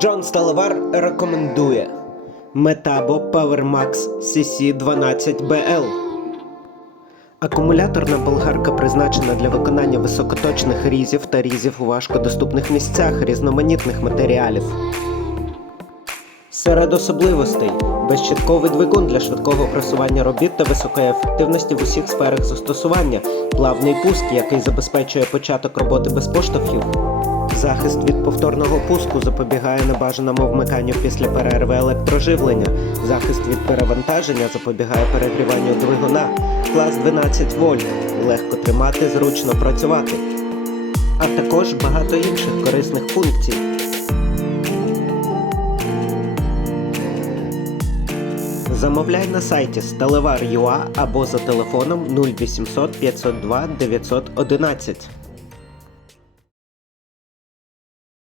Джон Сталевар рекомендує Metabo PowerMax CC12BL. Акумуляторна болгарка призначена для виконання високоточних різів та різів у важкодоступних місцях різноманітних матеріалів. Серед особливостей безщитковий двигун для швидкого просування робіт та високої ефективності в усіх сферах застосування, плавний пуск, який забезпечує початок роботи без поштовхів. Захист від повторного пуску запобігає небажаному вмиканню після перерви електроживлення. Захист від перевантаження запобігає перегріванню двигуна. Клас 12 вольт. Легко тримати, зручно працювати. А також багато інших корисних функцій. Замовляй на сайті stalevar.ua або за телефоном 0800 502 911.